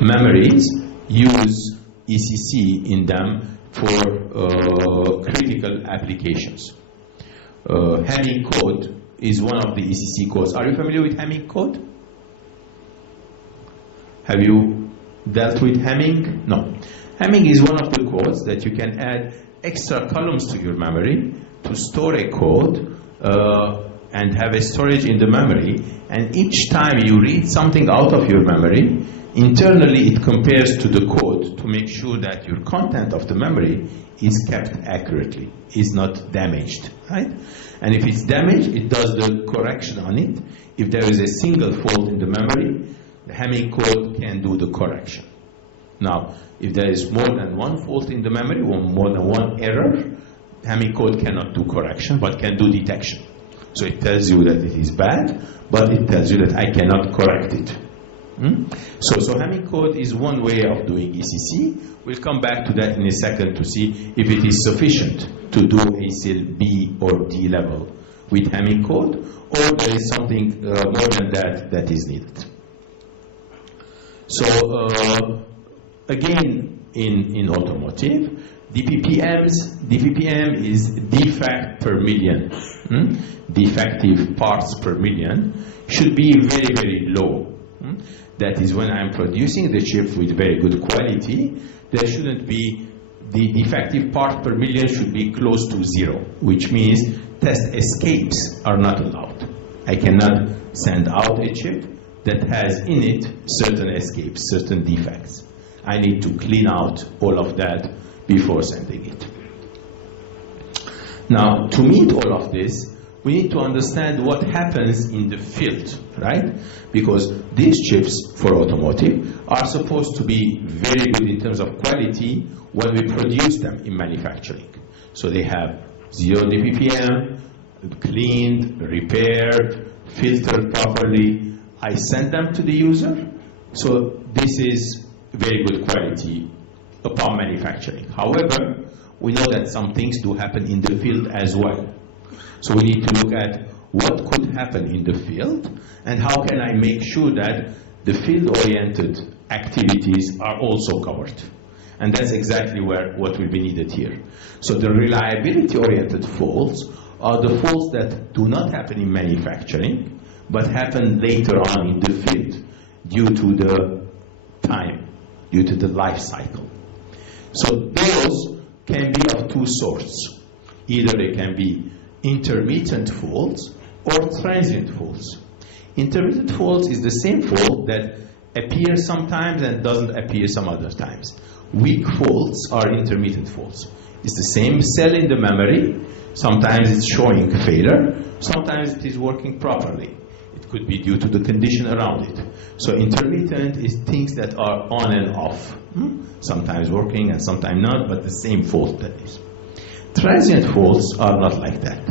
memories use ECC in them for critical applications. Hamming code is one of the ECC codes. Are you familiar with Hamming code? Have you dealt with Hamming? No. Hamming is one of the codes that you can add extra columns to your memory to store a code and have a storage in the memory, and each time you read something out of your memory, internally it compares to the code to make sure that your content of the memory is kept accurately, is not damaged, right? And if it's damaged, it does the correction on it. If there is a single fault in the memory, the Hamming code can do the correction. Now, if there is more than one fault in the memory, or more than one error, Hamming code cannot do correction, but can do detection. So it tells you that it is bad, but it tells you that I cannot correct it. So Hamming code is one way of doing ECC. We'll come back to that in a second to see if it is sufficient to do ACL B or D level with Hamming code, or there is something more than that is needed. So again, in automotive, DPPM is defect per million. Defective parts per million should be very, very low. That is, when I'm producing the chip with very good quality, there shouldn't be, the defective part per million should be close to 0, which means test escapes are not allowed. I cannot send out a chip that has in it certain escapes, certain defects. I need to clean out all of that before sending it. Now, to meet all of this, we need to understand what happens in the field, right? Because these chips for automotive are supposed to be very good in terms of quality when we produce them in manufacturing. So they have 0 DPPM, cleaned, repaired, filtered properly. I send them to the user. So this is very good quality upon manufacturing. However, we know that some things do happen in the field as well. So we need to look at what could happen in the field and how can I make sure that the field-oriented activities are also covered. And that's exactly what will be needed here. So the reliability-oriented faults are the faults that do not happen in manufacturing, but happen later on in the field due to the time, due to the life cycle. So those can be of two sorts. Either they can be intermittent faults or transient faults. Intermittent faults is the same fault that appears sometimes and doesn't appear some other times. Weak faults are intermittent faults. It's the same cell in the memory. Sometimes it's showing failure. Sometimes it is working properly. It could be due to the condition around it. So intermittent is things that are on and off. Sometimes working and sometimes not, but the same fault that is. Transient faults are not like that.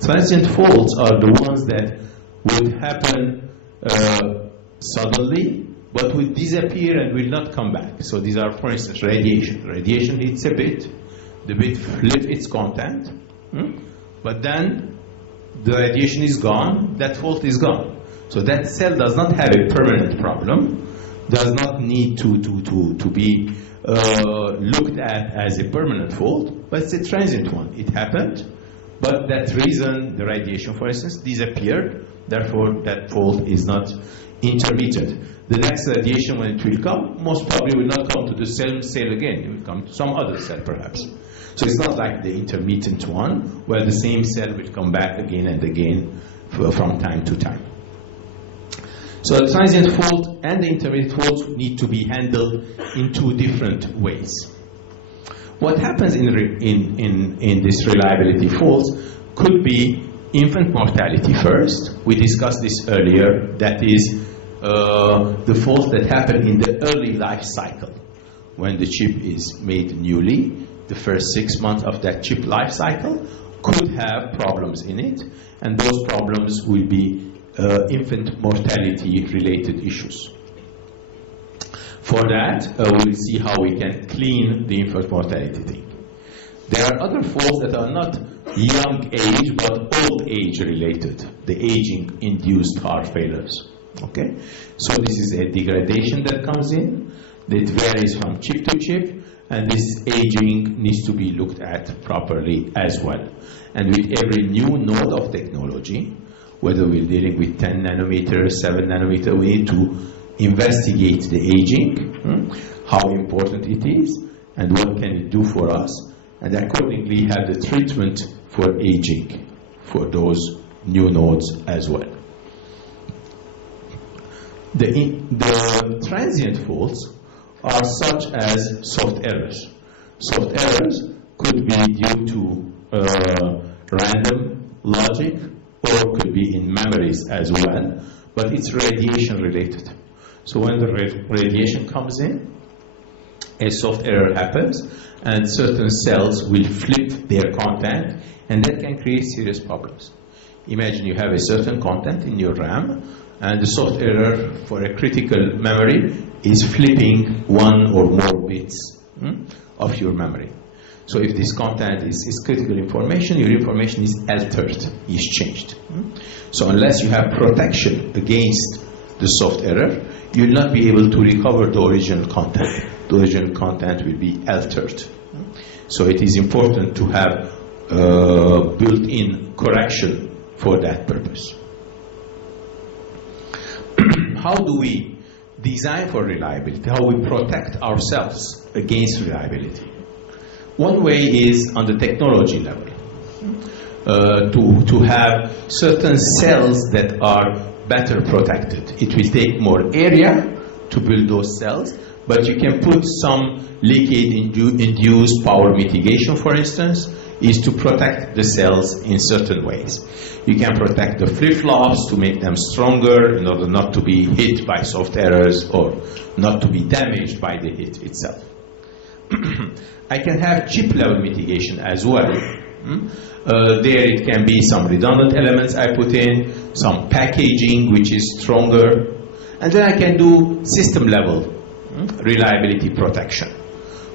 Transient faults are the ones that would happen suddenly, but will disappear and will not come back. So these are, for instance, radiation. Radiation hits a bit, the bit flips its content, but then the radiation is gone, that fault is gone. So that cell does not have a permanent problem, does not need to be looked at as a permanent fault, but it's a transient one. It happened, but that reason, the radiation, for instance, disappeared, therefore that fault is not intermittent. The next radiation, when it will come, most probably will not come to the same cell again. It will come to some other cell, perhaps. So it's not like the intermittent one, where the same cell will come back again and again from time to time. So the transient fault and the intermittent faults need to be handled in two different ways. What happens in this reliability faults could be infant mortality first. We discussed this earlier. That is the faults that happen in the early life cycle. When the chip is made newly, the first 6 months of that chip life cycle could have problems in it, and those problems will be infant mortality related issues. For that, we'll see how we can clean the infant mortality thing. There are other faults that are not young age but old age related, the aging induced heart failures. Okay, so this is a degradation that comes in, that varies from chip to chip, and this aging needs to be looked at properly as well. And with every new node of technology, whether we're dealing with 10 nanometers, 7 nanometers, we need to investigate the aging, how important it is, and what can it do for us, and accordingly have the treatment for aging for those new nodes as well. The transient faults are such as soft errors. Soft errors could be due to random logic, or could be in memories as well, but it's radiation related. So when the radiation comes in, a soft error happens, and certain cells will flip their content, and that can create serious problems. Imagine you have a certain content in your RAM, and the soft error for a critical memory is flipping one or more bits of your memory. So if this content is critical information, your information is altered, is changed. So unless you have protection against the soft error, you will not be able to recover the original content. The original content will be altered. So it is important to have built-in correction for that purpose. How do we design for reliability? How we protect ourselves against reliability? One way is on the technology level, to have certain cells that are better protected. It will take more area to build those cells, but you can put some liquid-induced power mitigation, for instance, is to protect the cells in certain ways. You can protect the flip-flops to make them stronger in order not to be hit by soft errors or not to be damaged by the hit itself. I can have chip-level mitigation as well. There it can be some redundant elements I put in, some packaging which is stronger, and then I can do system-level reliability protection.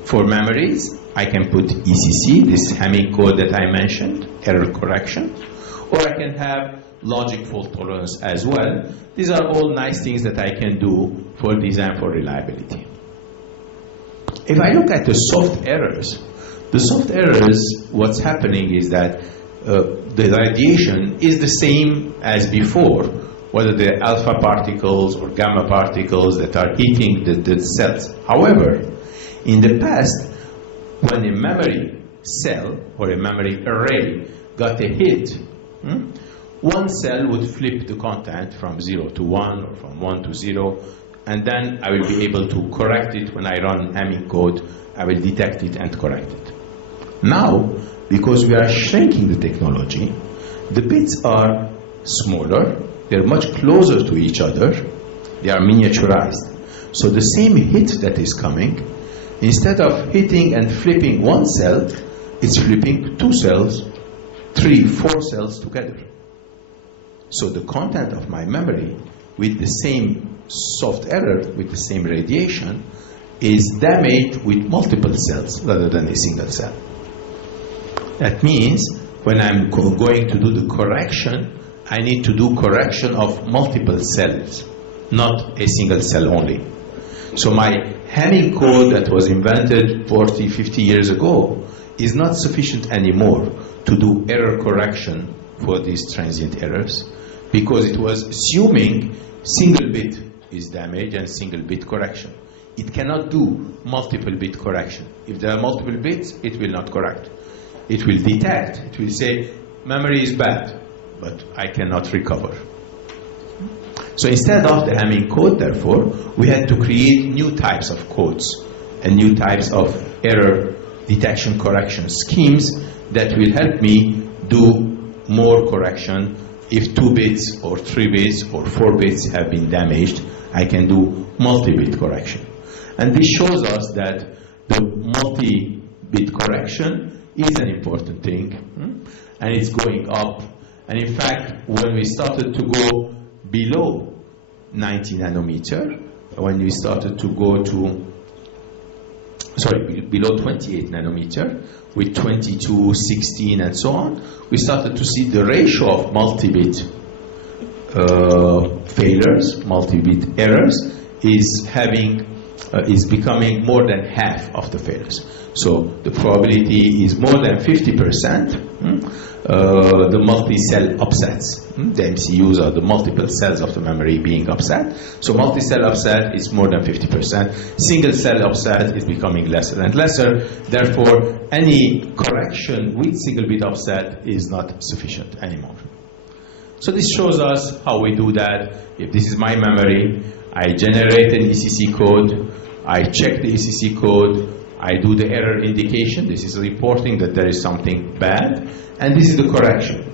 For memories, I can put ECC, this Hamming code that I mentioned, error correction, or I can have logic fault tolerance as well. These are all nice things that I can do for design for reliability. If I look at the soft errors, what's happening is that the radiation is the same as before, whether they're alpha particles or gamma particles that are hitting the cells. However, in the past, when a memory cell or a memory array got a hit, one cell would flip the content from 0 to 1 or from 1 to 0, and then I will be able to correct it when I run Hamming code. I will detect it and correct it. Now, because we are shrinking the technology, the bits are smaller, they're much closer to each other, they are miniaturized. So the same hit that is coming, instead of hitting and flipping one cell, it's flipping 2 cells, 3, 4 cells together. So the content of my memory with the same soft error, with the same radiation, is damaged with multiple cells rather than a single cell. That means when I'm going to do the correction, I need to do correction of multiple cells, not a single cell only. So my Hamming code that was invented 40, 50 years ago is not sufficient anymore to do error correction for these transient errors, because it was assuming single bit is damaged and single bit correction. It cannot do multiple bit correction. If there are multiple bits, it will not correct. It will detect, it will say, memory is bad, but I cannot recover. So instead of the Hamming code, therefore, we had to create new types of codes and new types of error detection correction schemes that will help me do more correction. If 2 bits or 3 bits or 4 bits have been damaged, I can do multi-bit correction. And this shows us that the multi-bit correction is an important thing, and it's going up. And in fact, when we started to go below 90 nanometer, when we started to go to, below 28 nanometer, with 22, 16, and so on, we started to see the ratio of multi-bit failures, multi-bit errors, is becoming more than half of the failures. So the probability is more than 50%. The multi-cell upsets. The MCUs are the multiple cells of the memory being upset. So multi-cell upset is more than 50%. Single-cell upset is becoming lesser and lesser. Therefore, any correction with single-bit upset is not sufficient anymore. So this shows us how we do that. If this is my memory, I generate an ECC code, I check the ECC code, I do the error indication. This is reporting that there is something bad, and this is the correction.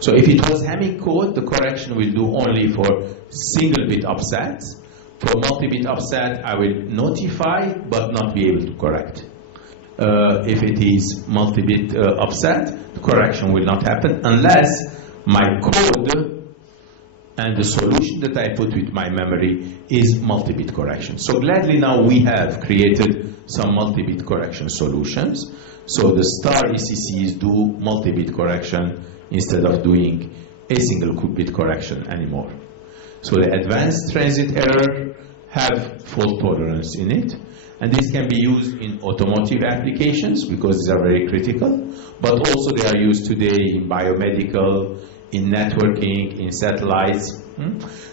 So if it was Hamming code, the correction will do only for single-bit upsets. For multi-bit upset, I will notify but not be able to correct. If it is multi-bit upset, the correction will not happen unless my code and the solution that I put with my memory is multi-bit correction. So gladly now we have created some multi-bit correction solutions. So the star ECCs do multi-bit correction instead of doing a single bit correction anymore. So the advanced transit error have fault tolerance in it, and this can be used in automotive applications because these are very critical, but also they are used today in biomedical, in networking, in satellites.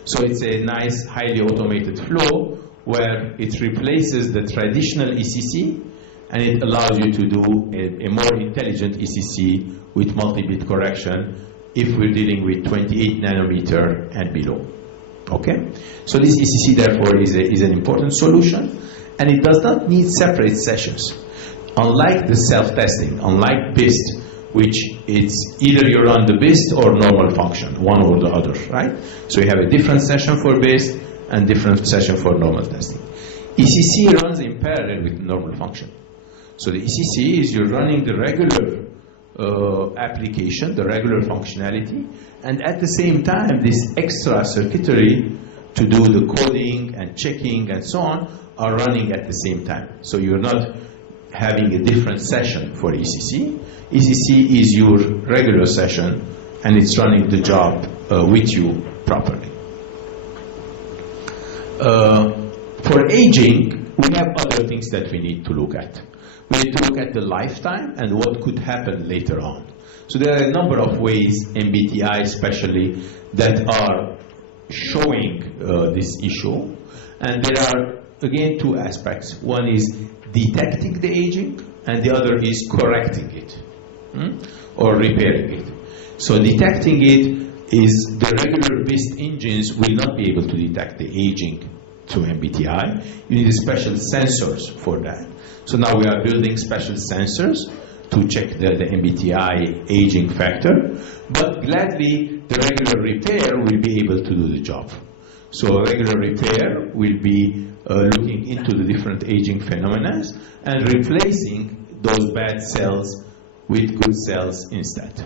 So it's a nice, highly automated flow where it replaces the traditional ECC and it allows you to do a more intelligent ECC with multi-bit correction if we're dealing with 28 nanometer and below. Okay? So this ECC therefore is an important solution, and it does not need separate sessions. Unlike the self-testing, unlike BIST, which it's either you run the BIST or normal function, one or the other, right? So you have a different session for BIST and different session for normal testing. ECC runs in parallel with normal function. So the ECC is you're running the regular application, the regular functionality, and at the same time this extra circuitry to do the coding and checking and so on are running at the same time. So you're not having a different session for ECC. ECC is your regular session and it's running the job with you properly. For aging, we have other things that we need to look at. We need to look at the lifetime and what could happen later on. So there are a number of ways, MBTI especially, that are showing this issue. And there are, again, two aspects. One is detecting the aging, and the other is correcting it or repairing it. So detecting it is the regular BIST engines will not be able to detect the aging through MBTI. You need special sensors for that. So now we are building special sensors to check the MBTI aging factor, but gladly the regular repair will be able to do the job. So regular repair will be looking into the different aging phenomena and replacing those bad cells with good cells instead.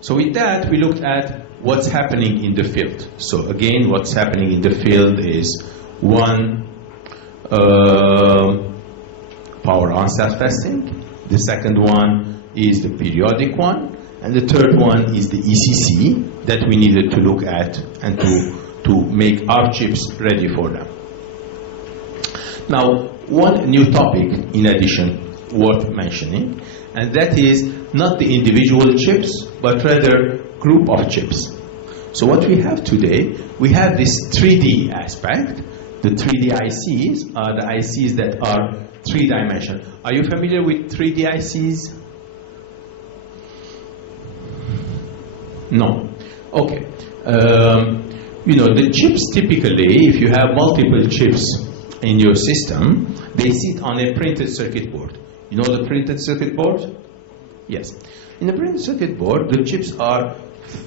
So with that, we looked at what's happening in the field. So again, what's happening in the field is one, power on self-testing. The second one is the periodic one. And the third one is the ECC that we needed to look at and to make our chips ready for them. Now, one new topic in addition worth mentioning, and that is not the individual chips, but rather group of chips. So what we have today, we have this 3D aspect. The 3D ICs are the ICs that are three-dimensional. Are you familiar with 3D ICs? No. Okay. You know, the chips typically, if you have multiple chips in your system, they sit on a printed circuit board. You know the printed circuit board? Yes. In the printed circuit board, the chips are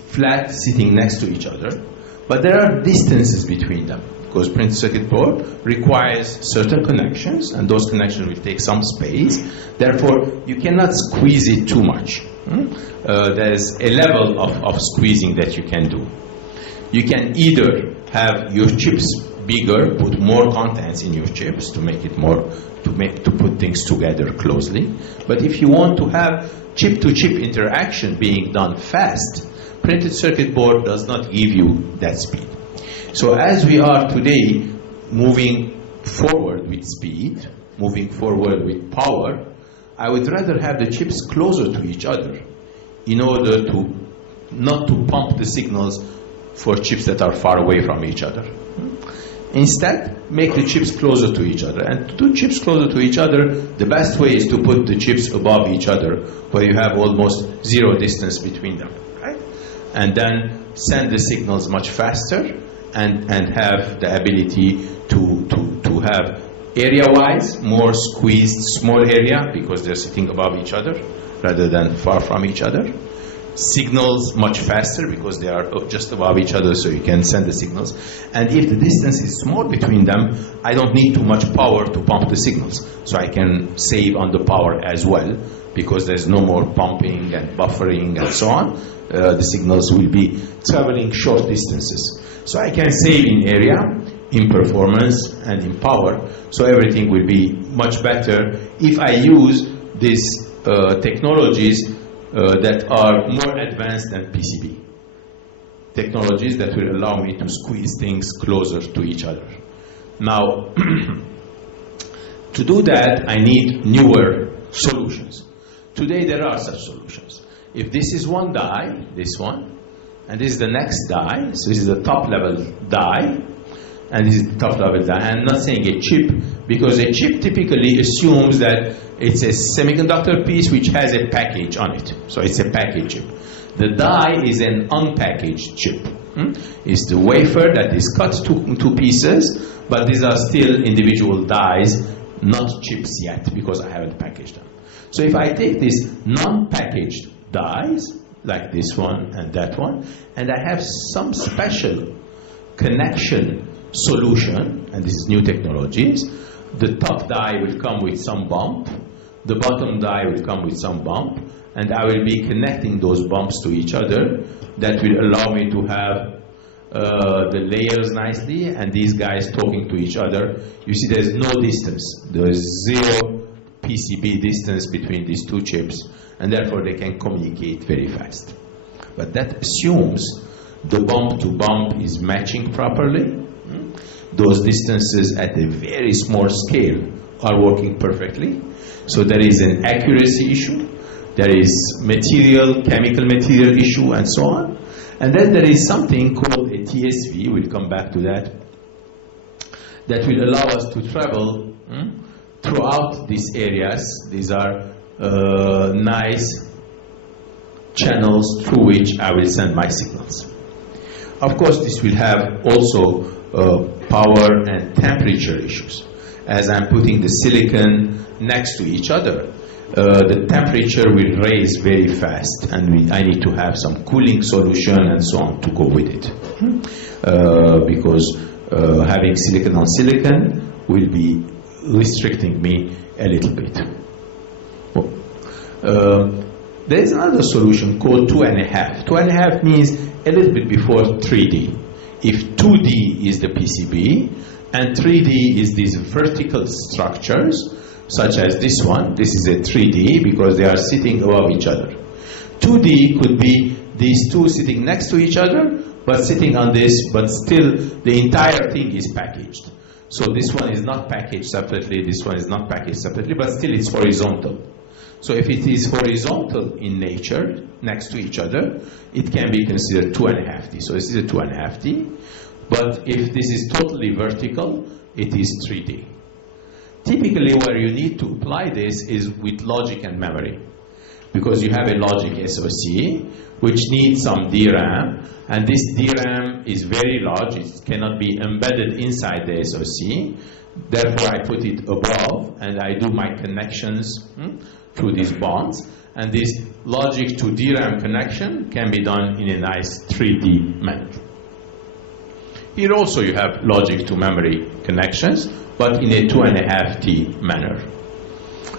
flat sitting next to each other, but there are distances between them because printed circuit board requires certain connections, and those connections will take some space. Therefore, you cannot squeeze it too much. There's a level of squeezing that you can do. You can either have your chips bigger, put more contents in your chips to make it more, to put things together closely. But if you want to have chip-to-chip interaction being done fast, printed circuit board does not give you that speed. So as we are today moving forward with speed, moving forward with power, I would rather have the chips closer to each other in order to not to pump the signals for chips that are far away from each other. Instead, make the chips closer to each other. And to do chips closer to each other, the best way is to put the chips above each other, where you have almost zero distance between them, right? And then send the signals much faster and have the ability to have area-wise more squeezed small area because they're sitting above each other rather than far from each other. Signals much faster because they are just above each other, so you can send the signals. And if the distance is small between them, I don't need too much power to pump the signals, so I can save on the power as well because there's no more pumping and buffering and so on. The signals will be traveling short distances, so I can save in area, in performance, and in power. So everything will be much better if I use these technologies that are more advanced than PCB. Technologies that will allow me to squeeze things closer to each other. Now, to do that, I need newer solutions. Today, there are such solutions. If this is one die, this one, and this is the next die, so this is the top level die, and this is the top level die. I'm not saying a chip, because a chip typically assumes that it's a semiconductor piece which has a package on it. So it's a package chip. The die is an unpackaged chip. It's the wafer that is cut into pieces, but these are still individual dies, not chips yet, because I haven't packaged them. So if I take these non-packaged dies, like this one and that one, and I have some special connection solution, and this is new technologies, the top die will come with some bump, the bottom die will come with some bump, and I will be connecting those bumps to each other. That will allow me to have the layers nicely, and these guys talking to each other. You see there's no distance. There is zero PCB distance between these two chips, and therefore they can communicate very fast. But that assumes the bump to bump is matching properly. Those distances at a very small scale are working perfectly. So there is an accuracy issue, there is chemical material issue, and so on. And then there is something called a TSV, we'll come back to that, that will allow us to travel throughout these areas. These are nice channels through which I will send my signals. Of course, this will have also power and temperature issues. As I'm putting the silicon next to each other, the temperature will raise very fast, and I need to have some cooling solution and so on to go with it. Because having silicon on silicon will be restricting me a little bit. There is another solution called 2.5. 2.5 means a little bit before 3D. If 2D is the PCB and 3D is these vertical structures, such as this one, this is a 3D because they are sitting above each other. 2D could be these two sitting next to each other, but sitting on this, but still the entire thing is packaged. So this one is not packaged separately, this one is not packaged separately, but still it's horizontal. So if it is horizontal in nature, next to each other, it can be considered 2.5D. So this is a 2.5D. But if this is totally vertical, it is 3D. Typically where you need to apply this is with logic and memory. Because you have a logic SoC, which needs some DRAM, and this DRAM is very large, it cannot be embedded inside the SoC. Therefore I put it above, and I do my connections through these bonds, and this logic to DRAM connection can be done in a nice 3D manner. Here also you have logic to memory connections, but in a 2.5D manner.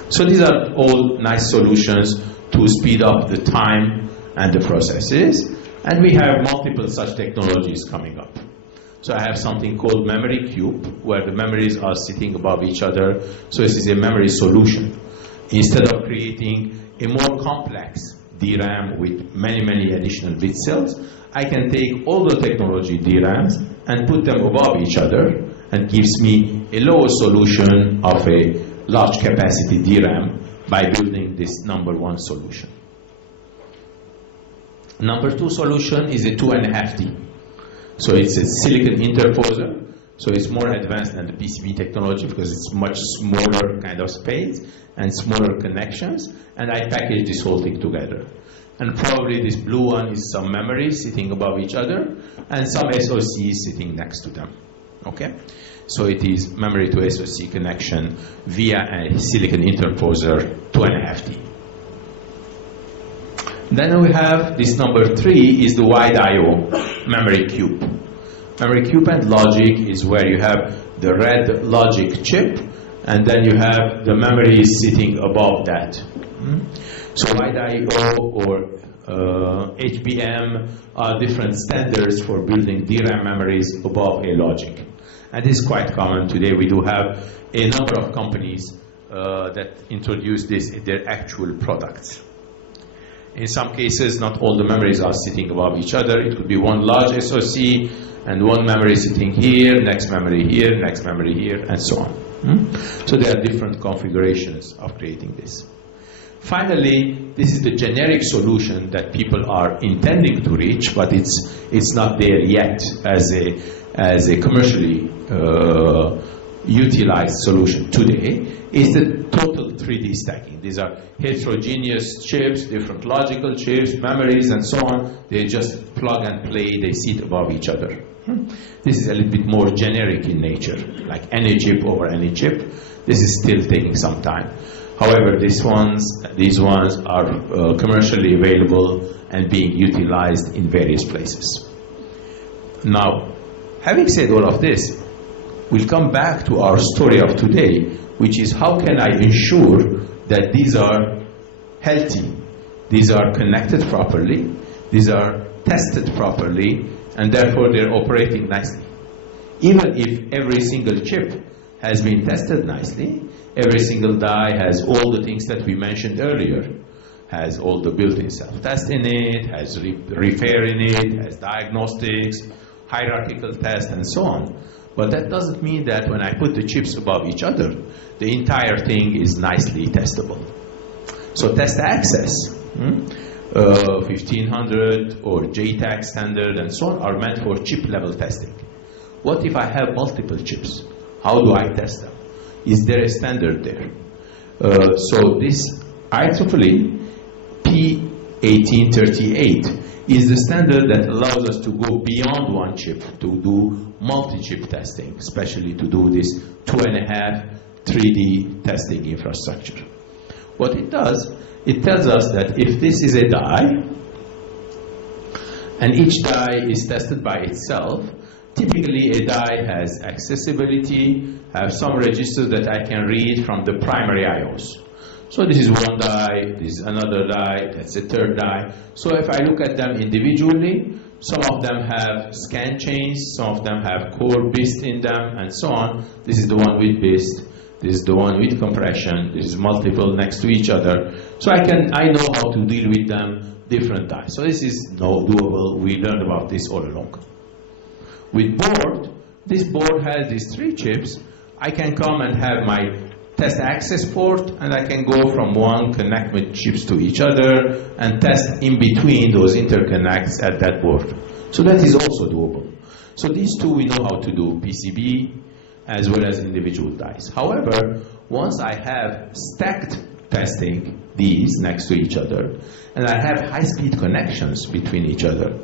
So these are all nice solutions to speed up the time and the processes, and we have multiple such technologies coming up. So I have something called memory cube, where the memories are sitting above each other. So this is a memory solution. Instead of creating a more complex DRAM with many, many additional bit cells, I can take all the technology DRAMs and put them above each other, and gives me a lower solution of a large capacity DRAM by building this number one solution. Number two solution is a 2.5D. So it's a silicon interposer. So it's more advanced than the PCB technology because it's much smaller kind of space and smaller connections. And I package this whole thing together. And probably this blue one is some memory sitting above each other and some SoCs sitting next to them. Okay? So it is memory to SoC connection via a silicon interposer 2.5D. Then we have this number three is the wide I/O memory cube. Memory cube and logic is where you have the red logic chip, and then you have the memory sitting above that. So wide I/O or HBM are different standards for building DRAM memories above a logic. And this is quite common today. We do have a number of companies that introduce this in their actual products. In some cases, not all the memories are sitting above each other. It could be one large SoC and one memory sitting here, next memory here, next memory here, and so on. So there are different configurations of creating this. Finally, this is the generic solution that people are intending to reach, but it's not there yet as a commercially utilized solution today, is the total 3D stacking. These are heterogeneous chips, different logical chips, memories, and so on. They just plug and play, they sit above each other. This is a little bit more generic in nature, like any chip over any chip. This is still taking some time. However, these ones are commercially available and being utilized in various places. Now, having said all of this, we'll come back to our story of today, which is how can I ensure that these are healthy, these are connected properly, these are tested properly, and therefore they're operating nicely. Even if every single chip has been tested nicely, every single die has all the things that we mentioned earlier, has all the built-in self-test in it, has repair in it, has diagnostics, hierarchical test, and so on. But that doesn't mean that when I put the chips above each other, the entire thing is nicely testable. So test access, 1500 or JTAG standard and so on are meant for chip level testing. What if I have multiple chips? How do I test them? Is there a standard there? So this IEEE P1838 is the standard that allows us to go beyond one chip to do multi-chip testing, especially to do this 2.5 3D testing infrastructure. What it does, it tells us that if this is a die, and each die is tested by itself, typically a die has accessibility, has some registers that I can read from the primary IOs. So this is one die, this is another die, that's a third die. So if I look at them individually, some of them have scan chains, some of them have core BIST in them, and so on. This is the one with BIST, this is the one with compression, this is multiple next to each other. So I know how to deal with them, different die. So this is doable. We learned about this all along. With board, this board has these 3 chips. I can come and have my test access port, and I can go from one, connect with chips to each other, and test in between those interconnects at that board. So that is also doable. So these two we know how to do, PCB as well as individual dies. However, once I have stacked testing these next to each other, and I have high-speed connections between each other,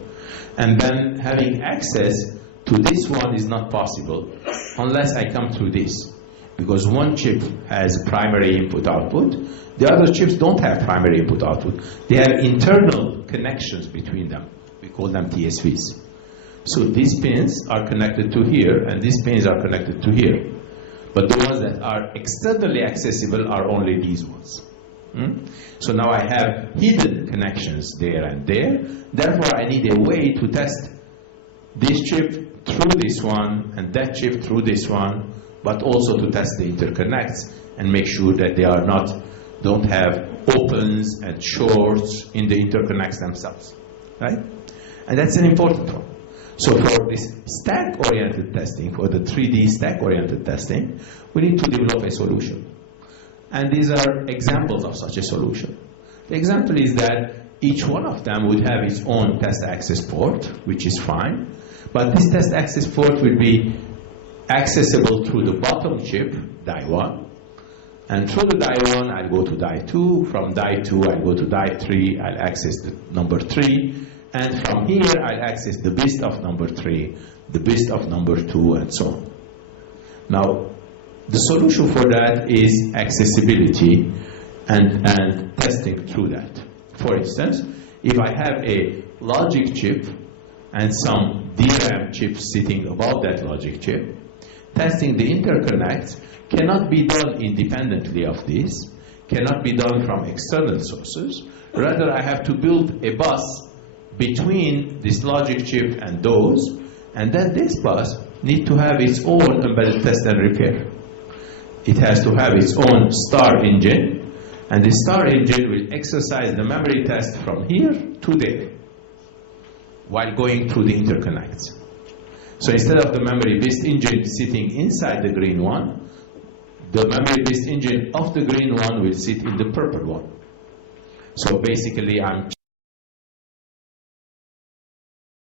and then having access to this one is not possible unless I come through this. Because one chip has primary input-output, the other chips don't have primary input-output. They have internal connections between them. We call them TSVs. So these pins are connected to here, and these pins are connected to here. But the ones that are externally accessible are only these ones. So now I have hidden connections there and there. Therefore, I need a way to test this chip through this one and that chip through this one, but also to test the interconnects and make sure that they are don't have opens and shorts in the interconnects themselves, right? And that's an important one. So for this stack-oriented testing, for the 3D stack-oriented testing, we need to develop a solution. And these are examples of such a solution. The example is that each one of them would have its own test access port, which is fine. But this test access port will be accessible through the bottom chip, die 1. And through the die 1, I'll go to die 2. From die 2, I'll go to die 3. I'll access the number 3. And from here, I'll access the bit of number 3, the bit of number 2, and so on. Now, the solution for that is accessibility and testing through that. For instance, if I have a logic chip and some DRAM chips sitting above that logic chip, testing the interconnects cannot be done independently of this, cannot be done from external sources. Rather, I have to build a bus between this logic chip and those, and then this bus needs to have its own embedded test and repair. It has to have its own star engine, and the star engine will exercise the memory test from here to there while going through the interconnects. So instead of the memory BIST engine sitting inside the green one, the memory BIST engine of the green one will sit in the purple one. So basically, I'm